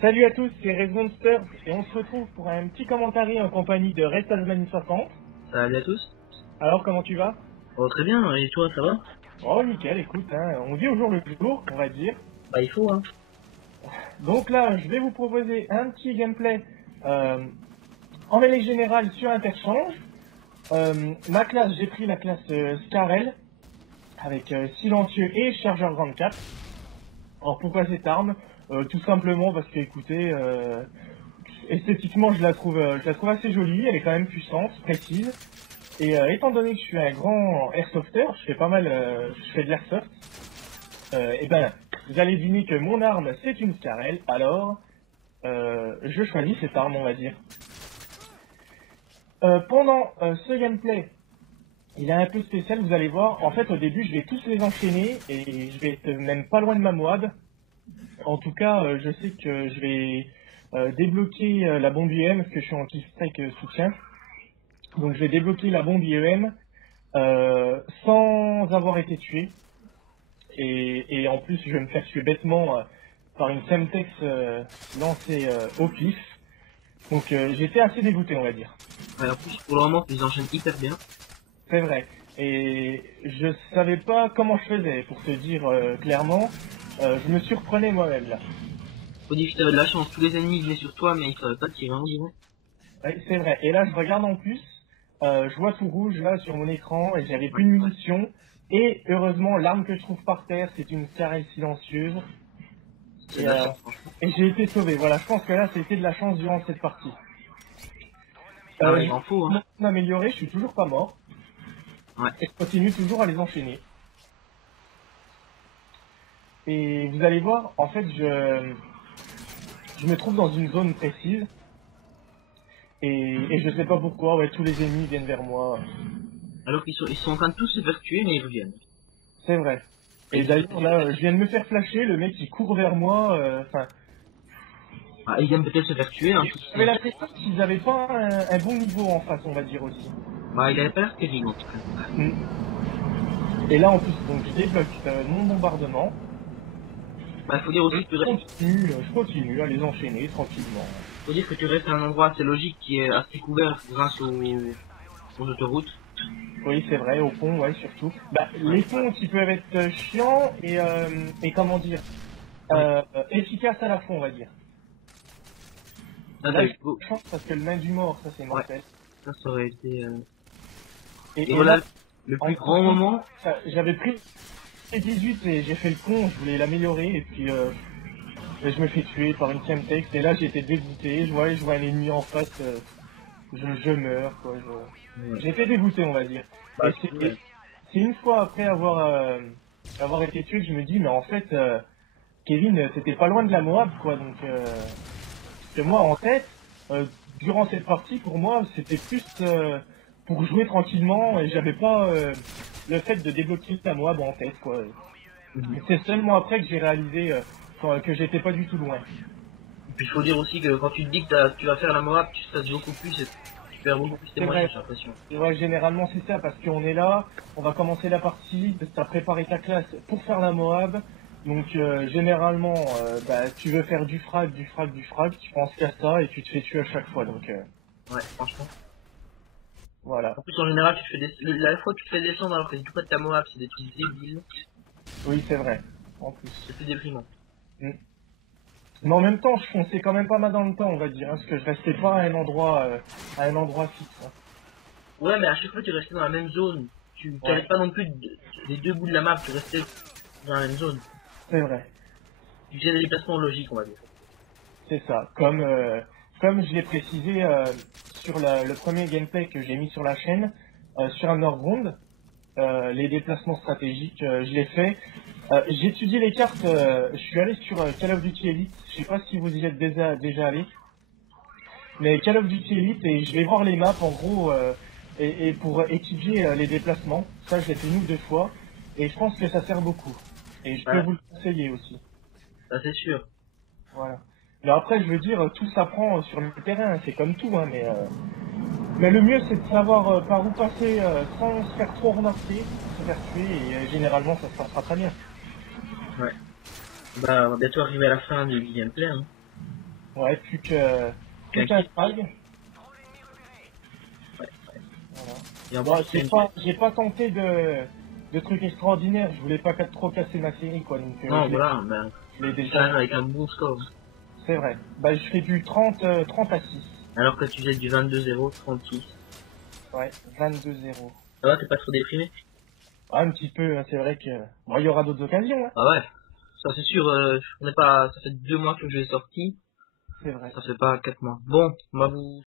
Salut à tous, c'est Red Monster et on se retrouve pour un petit commentaire en compagnie de Red Tasmanie 60. Salut à tous. Alors comment tu vas? Oh, très bien, et toi, ça va? Oh nickel, écoute, hein, on vit au jour le jour, on va dire. Bah, il faut, hein. Donc là, je vais vous proposer un petit gameplay en mêlée générale sur interchange. Ma classe, j'ai pris la classe Scarel avec silencieux et chargeur 24. Alors pourquoi cette arme? Tout simplement parce que écoutez, esthétiquement je la trouve assez jolie, elle est quand même puissante, précise. Et étant donné que je suis un grand airsofter, je fais pas mal, je fais de l'airsoft, et ben vous allez deviner que mon arme c'est une Scarel, alors je choisis cette arme on va dire. Pendant ce gameplay, il est un peu spécial, vous allez voir, en fait au début je vais tous les enchaîner et je vais être même pas loin de ma Moab. En tout cas je sais que je vais débloquer la bombe IEM parce que je suis en kill-strike soutien. Donc je vais débloquer la bombe IEM sans avoir été tué. Et en plus, je vais me faire tuer bêtement par une Semtex lancée au pif. Donc j'étais assez dégoûté, on va dire. Ouais, en plus, pour le moment, tu les enchaînes hyper bien. C'est vrai. Et je savais pas comment je faisais, pour te dire clairement. Je me surprenais moi-même là. Faut dire que t'avais de la chance, tous les ennemis venaient sur toi, mais ils savaient pas tirer, on dirait. Ouais, c'est vrai. Et là, je regarde en plus. Je vois tout rouge là sur mon écran et j'avais plus de munitions. Et heureusement, l'arme que je trouve par terre, c'est une carrelle silencieuse. C'est Et, de la chance, franchement. et j'ai été sauvé. Voilà, je pense que là, c'était de la chance durant cette partie. Ah ouais, Je il en faut, hein. vais m'améliorer, je suis toujours pas mort. Ouais. Et je continue toujours à les enchaîner. Et vous allez voir, en fait, je me trouve dans une zone précise. Et je sais pas pourquoi, ouais, tous les ennemis viennent vers moi. Alors ils sont en train de tous se faire tuer, mais ils reviennent. C'est vrai. Et Et d'ailleurs, là, je viens de me faire flasher, le mec il court vers moi. Enfin, ah, ils aiment peut-être se faire tuer, hein, tout j'avais ça. l'impression qu'ils avaient pas un bon niveau en face, on va dire aussi. Bah, il avait pas l'air terrible, en tout cas. Mm. Et là, en plus, donc je débloque mon bombardement. Bah, faut dire aussi que Je continue à les enchaîner tranquillement. faut dire que tu restes à un endroit assez logique qui est assez couvert grâce aux autoroutes. Oui, c'est vrai, au pont, ouais, surtout. Bah, Ouais. les ponts qui peuvent être chiants et comment dire, Ouais. efficaces à la fois, on va dire. Là, Là, t'as j'ai eu beau. de chance parce que le main du mort, ça c'est Ouais. mortel. Ça aurait été, Et Et là, voilà, le en plus grand gros, moment. j'avais pris les 18 et j'ai fait le con, je voulais l'améliorer et puis je me fais tuer par une Chemtex et là j'étais dégoûté, je vois un ennemi en face, je meurs quoi, Ouais. j'étais dégoûté on va dire. Bah, Et tu peux, ouais. c'est une fois après avoir été tué que je me dis mais en fait Kevin t'étais pas loin de la Moab quoi donc que moi en tête durant cette partie pour moi c'était plus pour jouer tranquillement et j'avais pas le fait de débloquer la Moab en tête quoi. Mhm. C'est seulement après que j'ai réalisé que j'étais pas du tout loin. Et puis il faut dire aussi que quand tu te dis que tu vas faire la morale, tu stresses beaucoup plus et tu perds beaucoup plus tes C'est moyens, vrai. j'ai l'impression. C'est vrai, généralement c'est ça, parce qu'on est là, on va commencer la partie, t'as préparé ta classe pour faire la Moab, donc généralement bah, tu veux faire du frag, du frag, du frag, tu penses qu'à ça et tu te fais tuer à chaque fois, donc Ouais, franchement. voilà. En plus, en général, tu te fais la fois que tu te fais descendre alors que tu pas de ta morale, c'est des trucs débiles. Oui, c'est vrai, en plus. C'est plus déprimant. Mm. Mais en même temps, je fonçais quand même pas mal dans le temps, on va dire, hein, parce que je restais pas à un endroit fixe. Hein. Ouais, mais à chaque fois, tu restais dans la même zone. Tu t'allais Ouais, pas non plus des deux bouts de la map, tu restais dans la même zone. c'est vrai. Tu faisais des déplacements logiques, on va dire. C'est ça. Comme je l'ai précisé sur le premier gameplay que j'ai mis sur la chaîne, sur un Nordgrund, les déplacements stratégiques, je l'ai fait. J'ai étudié les cartes, je suis allé sur Call of Duty Elite, je sais pas si vous y êtes déjà allé, mais Call of Duty Elite, et je vais voir les maps en gros, et pour étudier les déplacements, ça je l'ai fait une ou deux fois, et je pense que ça sert beaucoup. Et je peux Ouais, vous le conseiller aussi. ça c'est sûr. Voilà. Mais après, je veux dire, tout s'apprend sur le terrain, c'est comme tout, hein, mais le mieux, c'est de savoir par où passer sans se faire trop remarquer, se faire tuer, et généralement, ça se passera très bien. Ouais. Bah, on va bientôt arriver à la fin du gameplay, hein. Ouais, plus qu'un frag. Voilà. Et en Bon, plus, j'ai pas tenté de trucs extraordinaires, je voulais pas trop casser ma série, quoi, donc non, voilà, ben, je l'ai quand même déjà... avec un bon score. C'est vrai. Bah, je fais du 30 à 6. Alors que tu faisais du 22-0, 36. Ouais, 22-0. Ça va, t'es pas trop déprimé? Ah, un petit peu, hein, c'est vrai que... Bon, il y aura d'autres occasions, hein. Ah ouais, ça c'est sûr, on n'est pas, ça fait 2 mois que le jeu est sorti, C'est vrai. ça fait pas 4 mois. Bon, on va vous